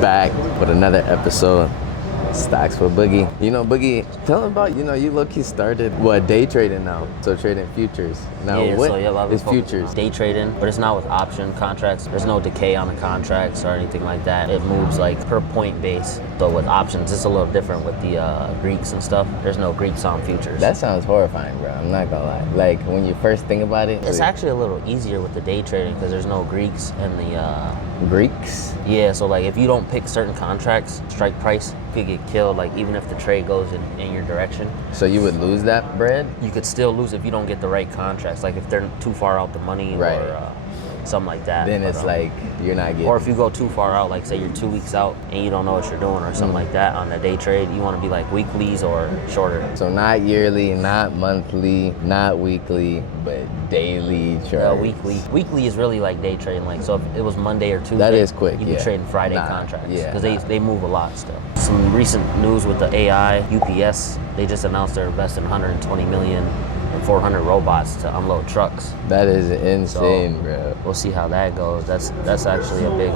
back with another episode. Stocks with Boogie. You know, Boogie, tell him about, you low-key started, day trading now. So trading futures. Now, what is futures? Day trading, but it's not with option contracts. There's no decay on the contracts or anything like that. It moves like per point base. So with options, it's a little different with the Greeks and stuff. There's no Greeks on futures. That sounds horrifying, bro. I'm not gonna lie. Like, when you first think about it. It's actually a little easier with the day trading because there's no Greeks and the... Greeks? Yeah, so like if you don't pick certain contracts, strike price, you could get killed, like even if the trade goes in your direction. So you would lose that bread? You could still lose if you don't get the right contracts, like if they're too far out the money or something like that. Then it's like you're not getting... Or if you go too far out, like say you're 2 weeks out and you don't know what you're doing or something like that on the day trade, you want to be like weeklies or shorter. So not yearly, not monthly, not weekly, but daily trade. Weekly. Weekly is really like day trading. Like, so if it was Monday or Tuesday, that is quick. You'd be trading Friday contracts because they move a lot still. Some recent news with the AI, UPS, they just announced they're investing $120 million in 400 robots to unload trucks. That is insane, bro. We'll see how that goes. That's actually a big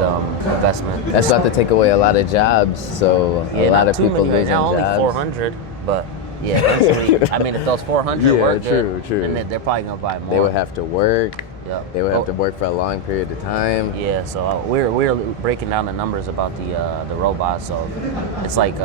investment. That's about to take away a lot of jobs. So a lot of people losing jobs. Only 400, but yeah, eventually. I mean, if those 400 work good, then they're probably gonna buy more. They would have to work. Yep. They would have to work for a long period of time. Yeah, so we're breaking down the numbers about the robots. So it's like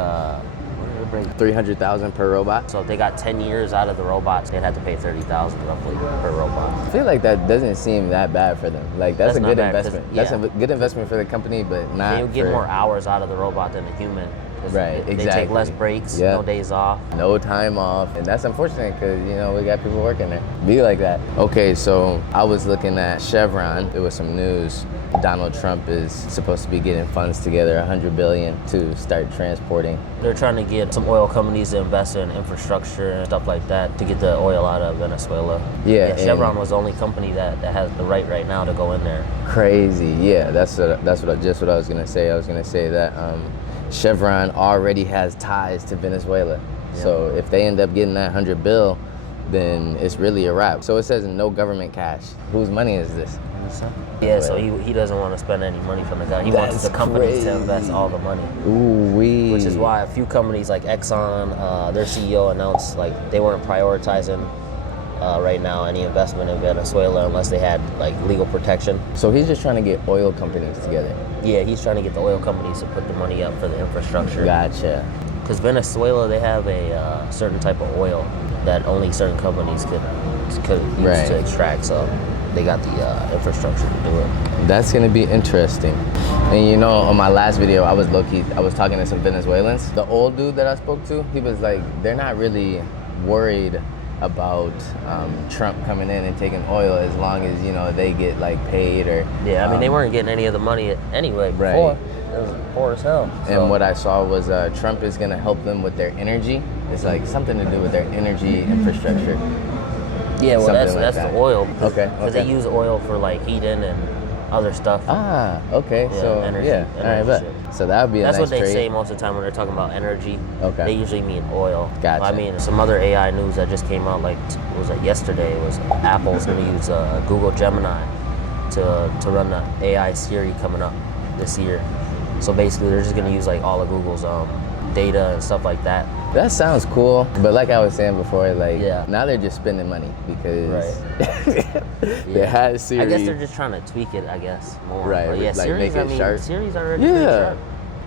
300,000 per robot. So if they got 10 years out of the robots, they'd have to pay 30,000 roughly per robot. I feel like that doesn't seem that bad for them. Like that's a good investment. That's a good investment for the company, but not. They'll get more hours out of the robot than the human. Right, exactly. They take less breaks, no days off. No time off. And that's unfortunate because, we got people working there. Be like that. Okay, so I was looking at Chevron. There was some news. Donald Trump is supposed to be getting funds together, $100 billion to start transporting. They're trying to get some oil companies to invest in infrastructure and stuff like that to get the oil out of Venezuela. Yeah, Chevron was the only company that has the right now to go in there. Crazy. Yeah, that's what I was gonna say. I was gonna say that Chevron already has ties to Venezuela. Yep. So if they end up getting that $100 billion, then it's really a wrap. So it says no government cash. Whose money is this? Yeah, so he doesn't want to spend any money from the guy. He wants the companies to invest all the money. Ooh-wee. Which is why a few companies like Exxon, their CEO announced like they weren't prioritizing right now any investment in Venezuela unless they had like legal protection. So he's just trying to get oil companies together. Yeah, he's trying to get the oil companies to put the money up for the infrastructure. Gotcha. Because Venezuela, they have a certain type of oil that only certain companies could use to extract. So they got the infrastructure to do it. That's gonna be interesting. And on my last video, I was talking to some Venezuelans. The old dude that I spoke to, he was like, they're not really worried about Trump coming in and taking oil as long as they get like paid or I mean they weren't getting any of the money anyway before. It was poor as hell. So. And what I saw was Trump is gonna help them with their energy. It's like something to do with their energy infrastructure. Yeah, well that's the oil. Okay. Because they use oil for like heating and other stuff. Ah, okay. Yeah, so energy, all right, bet. So that would be That's a nice what they trade. say most of the time when they're talking about energy. Okay. They usually mean oil. Gotcha. I mean, some other AI news that just came out, like, was it yesterday? Was Apple's going to use Google Gemini to run the AI Siri coming up this year. So basically, they're just going to use like all of Google's data and stuff like that. That sounds cool, but like I was saying before, now they're just spending money because they had Siri. I guess they're just trying to tweak it, I guess, more. Right, but yeah, like Siri's, make it sharp. Siri's already pretty sharp.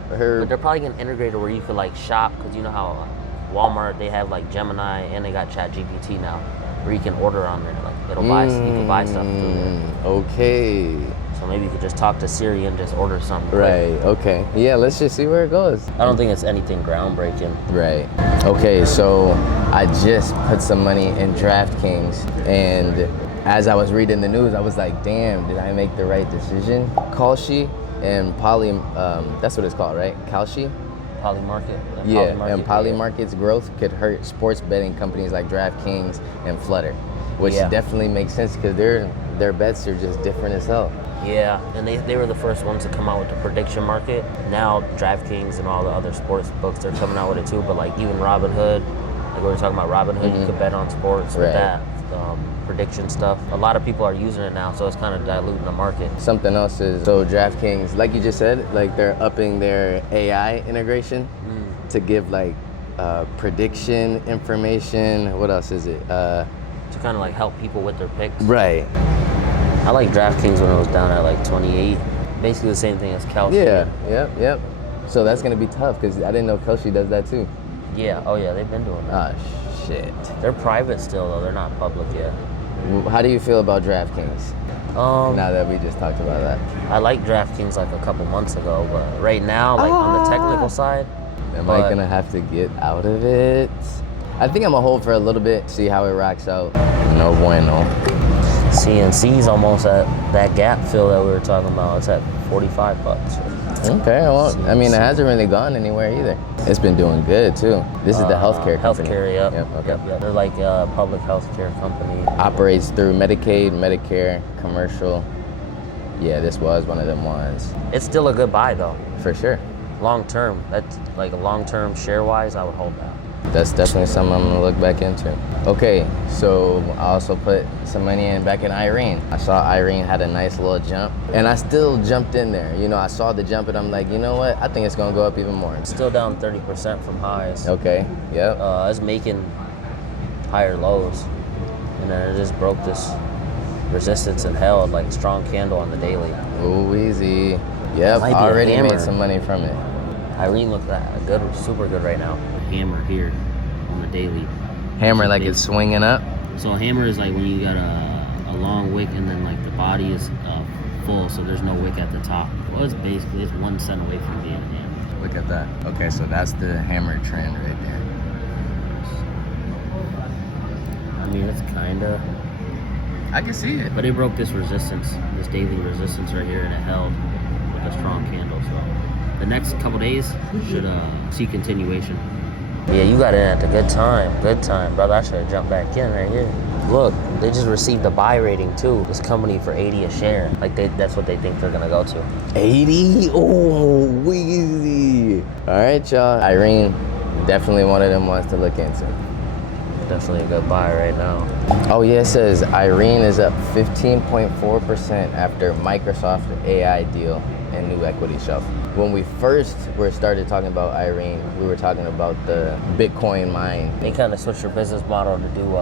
But they're probably going to integrate it where you could like shop, because you know how Walmart, they have like Gemini and they got ChatGPT now, where you can order on there. Like you can buy stuff through there. Okay. So maybe you could just talk to Siri and just order something. Right, okay. Yeah, let's just see where it goes. I don't think it's anything groundbreaking. Right. Okay, so I just put some money in DraftKings, and as I was reading the news, I was like, damn, did I make the right decision? Kalshi and that's what it's called, right? Kalshi? Polymarket. And Polymarket's growth could hurt sports betting companies like DraftKings and Flutter, which definitely makes sense because their bets are just different as hell. Yeah, and they were the first ones to come out with the prediction market. Now DraftKings and all the other sports books are coming out with it too, but like even Robinhood, like we were talking about Robinhood, you could bet on sports with that. prediction stuff. A lot of people are using it now, so it's kind of diluting the market. Something else is, so DraftKings, like you just said, like they're upping their AI integration to give like prediction information. What else is it? To kind of like help people with their picks. Right. I like DraftKings when it was down at like 28. Basically the same thing as Kalshi. Yeah, yep. So that's gonna be tough because I didn't know Kalshi does that too. Yeah, oh yeah, they've been doing that. Ah, shit. They're private still though, they're not public yet. How do you feel about DraftKings? Now that we just talked about that. I liked DraftKings like a couple months ago, but right now, like on the technical side, am I gonna have to get out of it? I think I'm gonna hold for a little bit, see how it rocks out. No bueno. CNC's almost at that gap fill that we were talking about. It's at $45. Okay, well, I mean, it hasn't really gone anywhere either. It's been doing good too. This is the healthcare company. Healthcare, yep. Okay. Yep. They're like a public healthcare company. Operates through Medicaid, Medicare, commercial. Yeah, this was one of them ones. It's still a good buy though. For sure. Long term, that's like a long term share wise, I would hold that. That's definitely something I'm gonna look back into. Okay, so I also put some money back in Irene. I saw Irene had a nice little jump, and I still jumped in there. You know, I saw the jump, and I'm like, you know what? I think it's gonna go up even more. Still down 30% from highs. Okay, yep. It's making higher lows, and then it just broke this resistance and held like a strong candle on the daily. Ooh, easy. Yep, already made some money from it. Irene looked good, super good right now. Hammer here on the daily. Hammer like it's swinging up? So a hammer is like when you got a long wick and then like the body is full, so there's no wick at the top. Well, it's 1 cent away from being a hammer. Look at that. Okay, so that's the hammer trend right there. I mean, it's kinda. I can see it. But it broke this resistance, this daily resistance right here, and it held with a strong candle. So the next couple days should see continuation. Yeah, you got in at the good time, brother. I should have jumped back in right here. Look, they just received a buy rating too. This company for 80 a share. Like that's what they think they're gonna go to. 80? Oh, wheezy. All right, y'all. Irene, definitely one of them ones to look into. Definitely a good buy right now. Oh yeah, it says Irene is up 15.4% after Microsoft AI deal and new equity shelf. When we first started talking about Irene, we were talking about the Bitcoin mine. They kind of switched their business model to do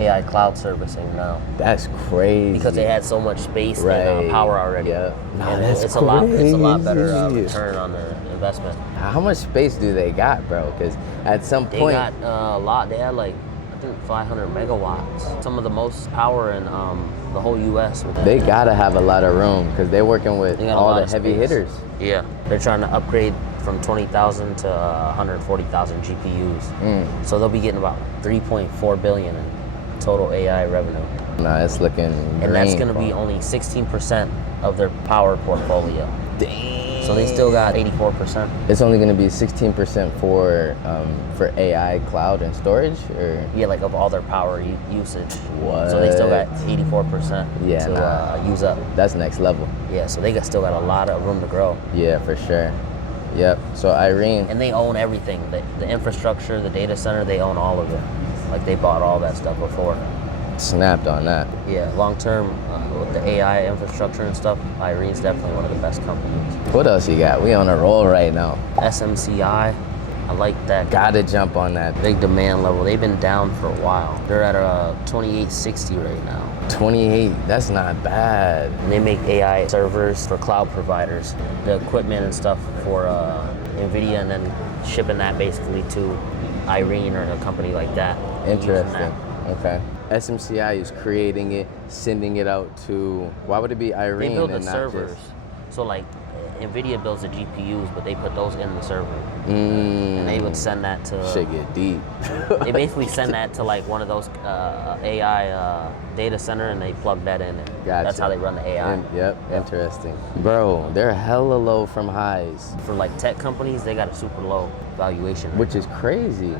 AI cloud servicing now. That's crazy. Because they had so much space and power already. Yeah. And that's it's crazy. a lot better return on their investment. How much space do they got, bro? Because at some point they got a lot. They had like I think 500 megawatts. Some of the most power in the whole U.S. They gotta have a lot of room because they're working with all the heavy hitters. Yeah, they're trying to upgrade from 20,000 to 140,000 GPUs. So they'll be getting about 3.4 billion in total AI revenue. Nah, it's looking green. And that's gonna be only 16% of their power portfolio. Damn. So they still got 84%. It's only gonna be 16% for AI cloud and storage, or yeah, like of all their power usage. What? So they still got 84% Yeah, to use up. That's next level. Yeah, so they still got a lot of room to grow. Yeah, for sure. Yep. So Irene. And they own everything. The infrastructure, the data center, they own all of it. Like they bought all that stuff before. Snapped on that. Yeah, long term with the AI infrastructure and stuff, Irene's definitely one of the best companies. What else you got? We on a roll right now. SMCI, I like that. Gotta jump on that. Big demand level. They've been down for a while. They're at 2860 right now. 28, that's not bad. And they make AI servers for cloud providers, the equipment and stuff for NVIDIA, and then shipping that basically to Irene or a company like that. Interesting. Okay. SMCI is creating it, sending it out to. Why would it be Irene? They build and the not servers. Just... So like NVIDIA builds the GPUs, but they put those in the server. Mm. And they would send that to. Shit get deep. They basically send that to like one of those AI data center, and they plug that in there. Gotcha. That's how they run the AI. Yep. Interesting. Bro, they're hella low from highs. For like tech companies, they got a super low valuation. Which is crazy.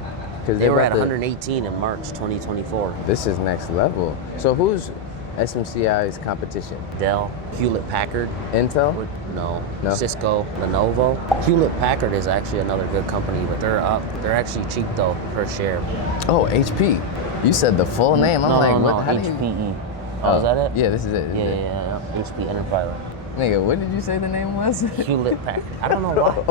They were at 118 in March 2024. This is next level. So who's SMCI's competition? Dell, Hewlett Packard. Intel? No. No. Cisco, Lenovo. Hewlett Packard is actually another good company, but they're up. They're actually cheap though per share. Oh, HP. You said the full name. I'm like, what? How do you? HPE. Oh, is that it? Yeah, this is it. This is it. Yeah. HP Enterprise. Nigga, what did you say the name was? Hewlett Packard. I don't know why.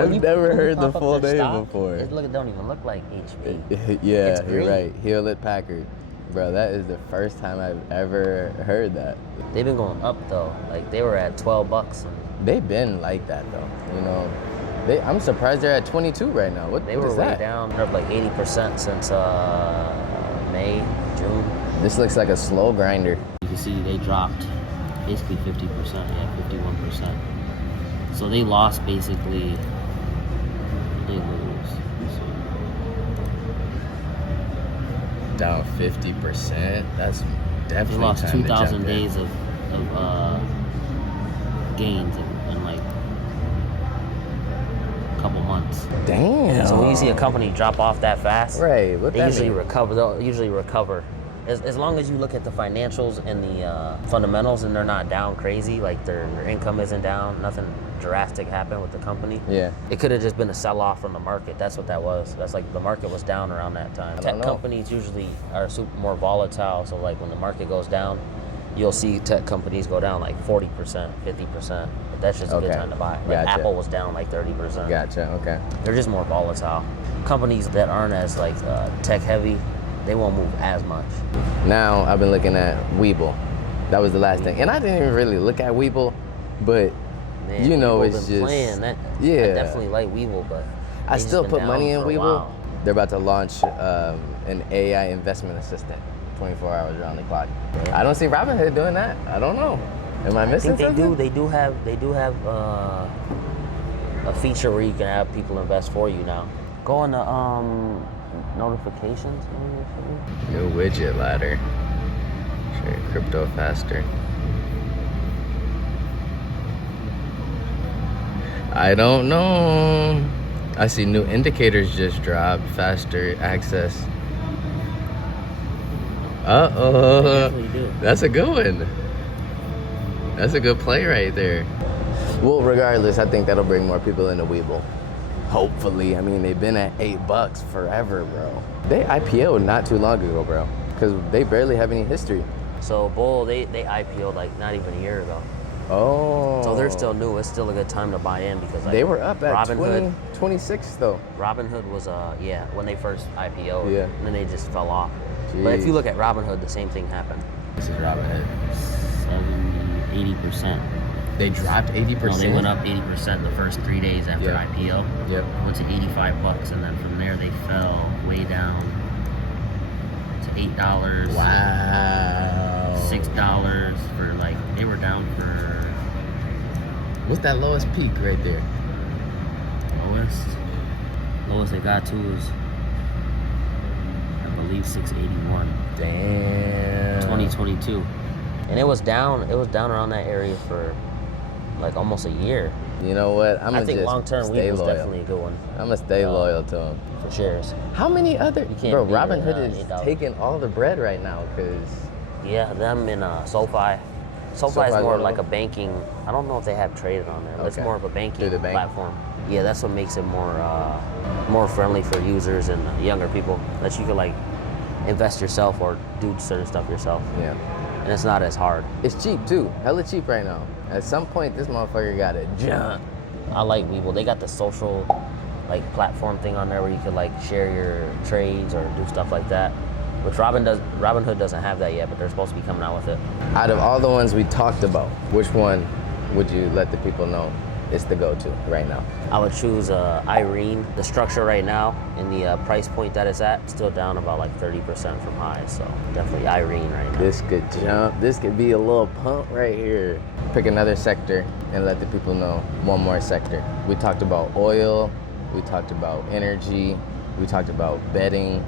I've never heard the pop up full their name stock, before. It don't even look like HP. Yeah, It's you're green. right. Hewlett Packard. Bro, that is the first time I've ever heard that. They've been going up though. Like they were at $12. And They've been like that though. You know, I'm surprised they're at 22 right now. What they what were is way that? down. They're up like 80% since May, June. This looks like a slow grinder. You can see they dropped basically 50%, yeah, 51%. So they lost basically, they lose. Down 50%. That's They definitely lost time to 2,000 jump in. days of gains in like a couple months. Damn. So when you see a company drop off that fast, Right, what they that usually mean? recover. They'll usually recover. As long as you look at the financials and the fundamentals and they're not down crazy, like their income isn't down, nothing drastic happened with the company. Yeah. It could have just been a sell-off from the market. That's what that was. That's like the market was down around that time. don't Tech know. companies usually are more volatile. So like when the market goes down, you'll see tech companies go down like 40%, 50%. But that's just a good Okay. time to buy. Like Gotcha. Apple was down like 30%. Gotcha. Okay. They're just more volatile. Companies that aren't as like tech heavy, they won't move as much. Now I've been looking at Weeble. That was the last thing, and I didn't even really look at Weeble, but Man, you know, Weeble it's been just playing. I yeah. definitely like Weeble, but I they just still been put down money in for a Weeble. while. They're about to launch an AI investment assistant, 24 hours around the clock. I don't see Robinhood doing that. I don't know. Am I I missing think they something? do. They do have a feature where you can have people invest for you now. Go on the notifications. New widget ladder. Trade crypto faster. I don't know. I see new indicators just dropped. Faster access. Definitely do. That's a good one. That's a good play right there. Well, regardless, I think that'll bring more people into Weeble. Hopefully. I mean, they've been at $8 forever, bro. They IPO'd not too long ago, bro. Because they barely have any history. So Bull, they IPO'd like not even a year ago. Oh. So they're still new. It's still a good time to buy in because like, They were up at Robinhood. 26 though. Robinhood was when they first IPO'd, Yeah. and then they just fell off. But if Jeez. you look at Robinhood, the same thing happened. This is Robinhood. 80%. They dropped 80%. No, they went up 80% the first 3 days after Yeah. IPO. Yep. Went to $85, and then from there they fell way down to $8. Wow. $6 for like they were down for What's that lowest peak right there? lowest they got to is I believe 681. Damn. 2022, and it was down around that area for like almost a year. You know what? I think just long term stay Weeble's loyal. definitely a good one I'm gonna stay loyal to them. for shares. How many other? You can't Bro, beat it, Robinhood is $8. taking all the bread right now because Yeah, them in SoFi. SoFi is SoFi's more one of like a them? banking. I don't know if they have traded on there, but it's Okay. more of a banking Through the bank? platform. Yeah, that's what makes it more friendly for users and younger people. That you can like invest yourself or do certain stuff yourself, yeah, and it's not as hard. it's cheap too. Hella cheap right now. At some point, this motherfucker got to jump. I like Webull. They got the social like platform thing on there where you could like share your trades or do stuff like that. Which Robinhood doesn't have that yet, but they're supposed to be coming out with it. Out of all the ones we talked about, which one would you let the people know is the go-to right now? I would choose Irene. The structure right now and the price point that it's at, still down about like 30% from high. So definitely Irene right now. This could jump. This could be a little pump right here. Pick another sector and let the people know one more sector. We talked about oil. We talked about energy. We talked about betting.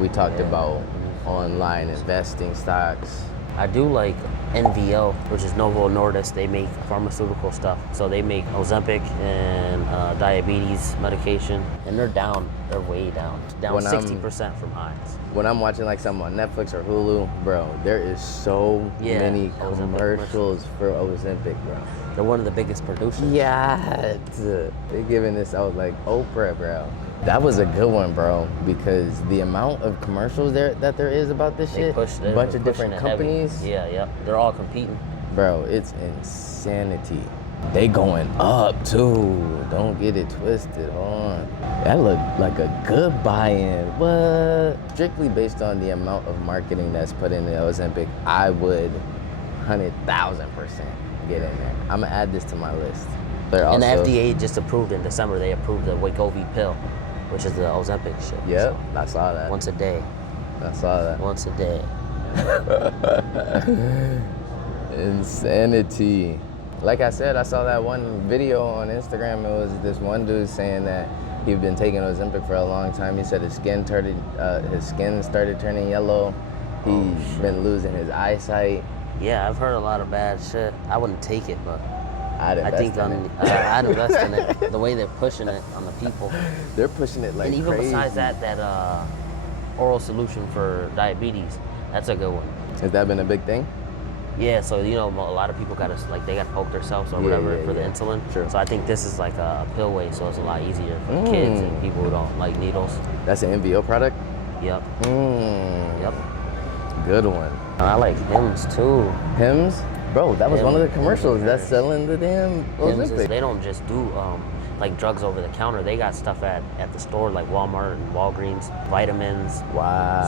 We talked about online investing stocks. I do like NVO, which is Novo Nordisk. They make pharmaceutical stuff. So they make Ozempic and diabetes medication. And they're down. They're way down. Down When 60% from highs. When I'm watching like something on Netflix or Hulu, bro, there is so Yeah, many Ozempic commercials for Ozempic, bro. They're one of the biggest producers. Yeah, they're giving this out like Oprah, bro. That was a good one, bro, because the amount of commercials that there is about this shit, a bunch of different companies. Heavy. Yeah, they're all competing. Bro, it's insanity. They going up too. Don't get it twisted. Hold on. That looked like a good buy-in. What? Strictly based on the amount of marketing that's put in the Ozempic, I would 100,000% get in there. I'm gonna add this to my list. And the FDA just approved in December. They approved the Wegovy pill, which is the Ozempic shit. Yep, so I saw that. Once a day. I saw that. Once a day. Insanity. Like I said, I saw that one video on Instagram. It was this one dude saying that he'd been taking Ozempic for a long time. He said his skin started turning yellow. He's been losing his eyesight. Yeah, I've heard a lot of bad shit. I wouldn't take it, but I'd invest in it. The way they're pushing it on the people. They're pushing it like crazy. And even besides that oral solution for diabetes, that's a good one. Has that been a big thing? Yeah, so a lot of people gotta poke themselves or whatever for the insulin. Sure. So I think this is like a pill way, so it's a lot easier for kids and people who don't like needles. That's an MVO product? Yep. Yep. Good one. I like Hims too. Hims? Bro, that was one of the commercials that's selling the damn Ozempic. They don't just do like drugs over the counter. They got stuff at the store like Walmart and Walgreens, vitamins,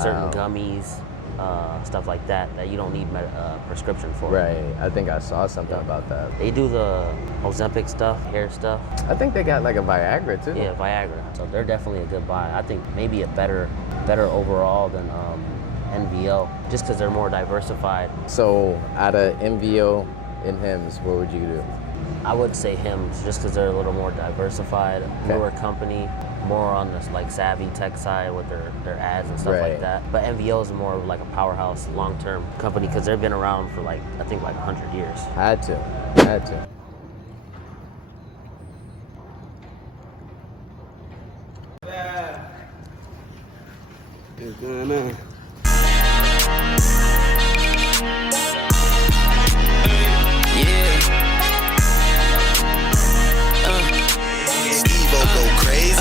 certain gummies. Stuff like that you don't need prescription for. Right, I think I saw something about that. They do the Ozempic stuff, hair stuff. I think they got like a Viagra too. Yeah, Viagra. So they're definitely a good buy. I think maybe a better overall than NVO, just because they're more diversified. So out of NVO and Hims, what would you do? I would say Hims, just because they're a little more diversified, newer company, more on this like savvy tech side with their ads and stuff like that. But NVO is more of like a powerhouse long-term company because they've been around for I think 100 years. Had to. What's going on? Go crazy.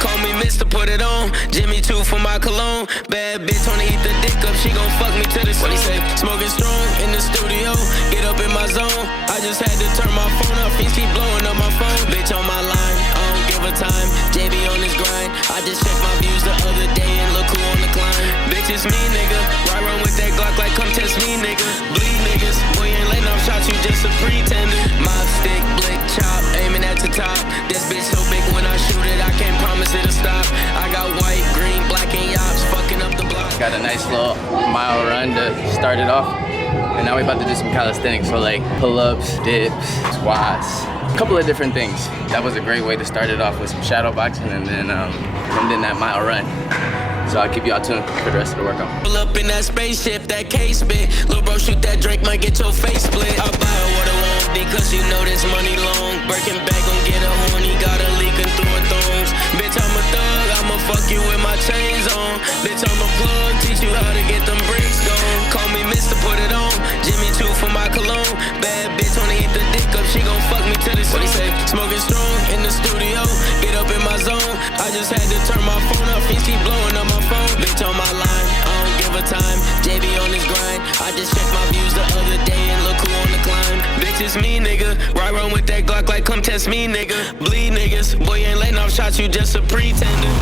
Call me Mr. Put it on. Jimmy 2 for my cologne. Bad bitch wanna eat the dick up. She gon' fuck me to the What he say? Smoking strong in the studio. Get up in my zone. I just had to turn my phone up. Fiends keep blowing up my phone. Bitch on my line. I don't give a time. JB on his grind. I just checked my views the other day and look who on the climb. Bitch, it's me, nigga. Right run with that Glock like come test me, nigga. Bleed niggas. Boy, you ain't letting off shots. You just a pretender. Mob stick, blick, chop. Aiming at the top. This bitch so big when I shoot it, I can't promise it'll stop. I got white, green, black, and yachts fucking up the block. Got a nice little mile run to start it off. And now we're about to do some calisthenics, so like pull-ups, dips, squats, a couple of different things. That was a great way to start it off with some shadow boxing and then that mile run. So I'll keep y'all tuned for the rest of the workout. Pull up in that spaceship, that K-spit. Lil' bro shoot that Drake, might get your face split. I'll buy her what I want because you know this money long. Birkin bag gon' get a horny, got a leaking through her thongs. Bitch, I'm a thug, I'ma fuck you with my chains on. Bitch, I'm a plug, teach you how to get them bricks gone. Call me Mr. Put it on. Jimmy 2 for my cologne. Bad bitch wanna eat the dick up, she gon' fuck me to the What he say? Smoking strong in the studio. Get up in my zone. I just had to turn my phone up. Fiends keep blowing up my phone. Bitch on my line, I don't give a time. JB on his grind. I just checked my views the other day and look who on the climb. Bitch, it's me, nigga. Right run with that Glock like come test me, nigga. Bleed niggas. Boy, you ain't letting off shots, you just a pretender.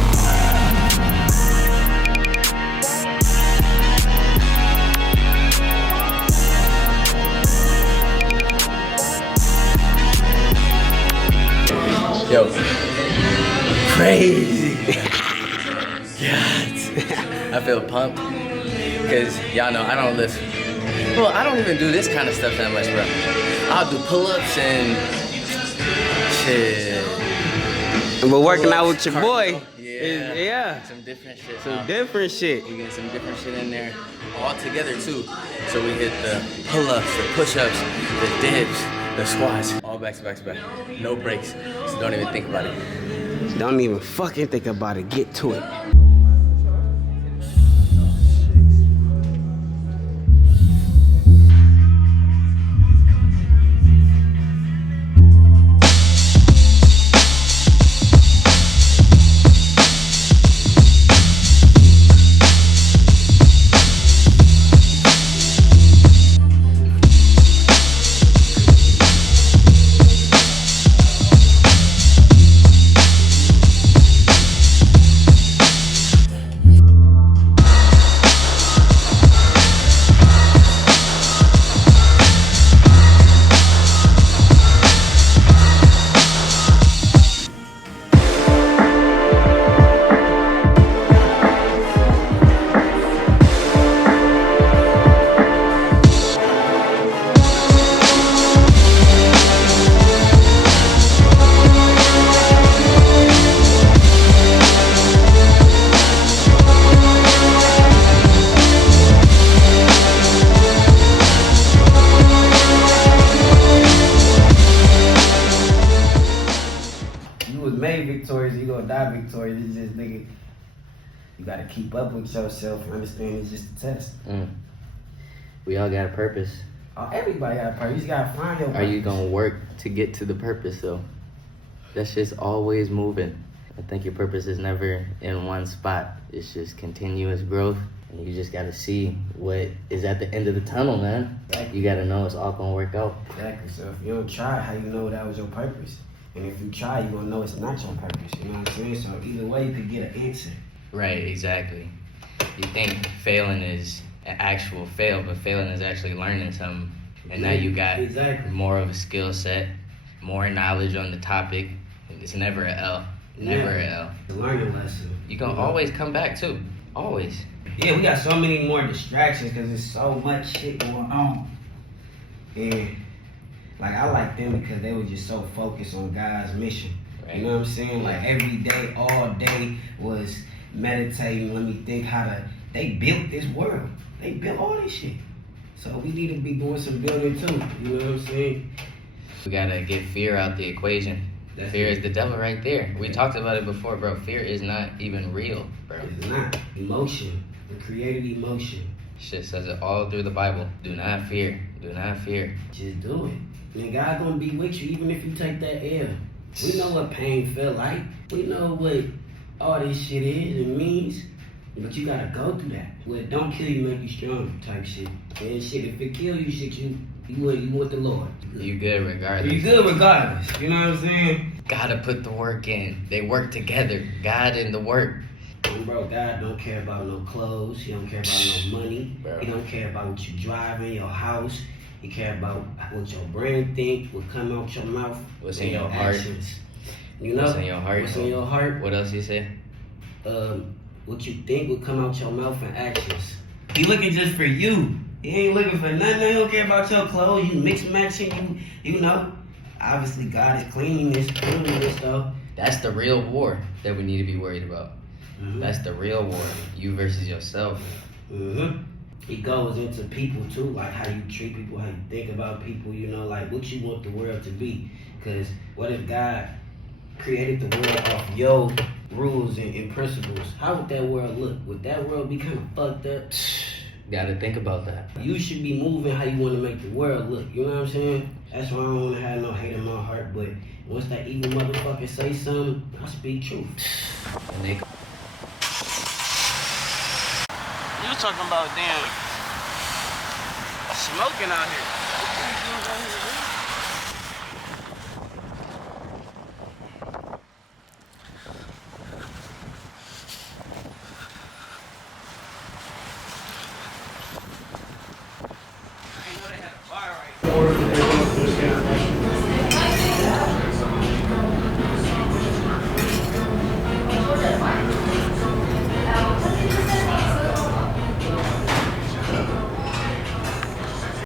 Yo, crazy. God. I feel pumped because y'all know I don't lift. Well, I don't even do this kind of stuff that much, bro. I'll do pull-ups and shit. But working out with your boy. Yeah. Some different shit. Some different shit. We get some different shit in there all together too. So we hit the pull-ups, the push-ups, the dips, the squats, all back to back to back. No breaks. So don't even think about it. Don't even fucking think about it. Get to it. was made victorious, you gonna die victorious. It's just, nigga, you gotta keep up with yourself and understand it's just a test. We all got a purpose. Everybody got a purpose. You just gotta find your purpose. Are you gonna work to get to the purpose though? That's just always moving. I think your purpose is never in one spot. It's just continuous growth. And you just gotta see what is at the end of the tunnel, man. Exactly. You gotta know it's all gonna work out. Exactly. So if you don't try, how you know that was your purpose? And if you try, you gonna know it's not your purpose. You know what I'm saying? So either way, you could get an answer. Right, exactly. You think failing is an actual fail, but failing is actually learning something. And now you got more of a skill set, more knowledge on the topic. It's never an L. Never an L. The learning lesson. You gonna always come back too. Always. Yeah, we got so many more distractions because there's so much shit going on. And like I like them because they were just so focused on God's mission. Right. You know what I'm saying? Like every day, all day was meditating. Let me think they built this world. They built all this shit. So we need to be doing some building too. You know what I'm saying? We gotta get fear out the equation. Fear is the devil right there. We talked about it before, bro. Fear is not even real, bro. It's not. Emotion. The created emotion. Shit says it all through the Bible. Do not fear. Do not fear. Just do it. And God gonna be with you even if you take that L. We know what pain felt like. We know what all this shit is and means. But you gotta go through that. What don't kill you make you stronger type shit. And shit, if it kill you, shit, you with the Lord. You good regardless. You good regardless. You know what I'm saying? Gotta put the work in. They work together. God in the work. And bro, God don't care about no clothes. He don't care about no money. Bro. He don't care about what you driving, your house. He care about what your brain think, what come out your mouth. What's in your heart. Actions. You know? What's in your heart. What's in your heart. What else you say? What you think will come out your mouth and actions. He looking just for you. He ain't looking for nothing. He don't care about your clothes. You mix matching. You know. Obviously, God is cleaning this though. That's the real war that we need to be worried about. Mm-hmm. That's the real war. You versus yourself. Mm-hmm. It goes into people too, like how you treat people, how you think about people. You know, like what you want the world to be. Because what if God created the world off your rules and principles? How would that world look? Would that world be kind of fucked up? Gotta think about that. You should be moving how you want to make the world look. You know what I'm saying? That's why I don't want to have no hate in my heart. But once that evil motherfucker say something, I speak truth. And they... You talking about damn smoking out here.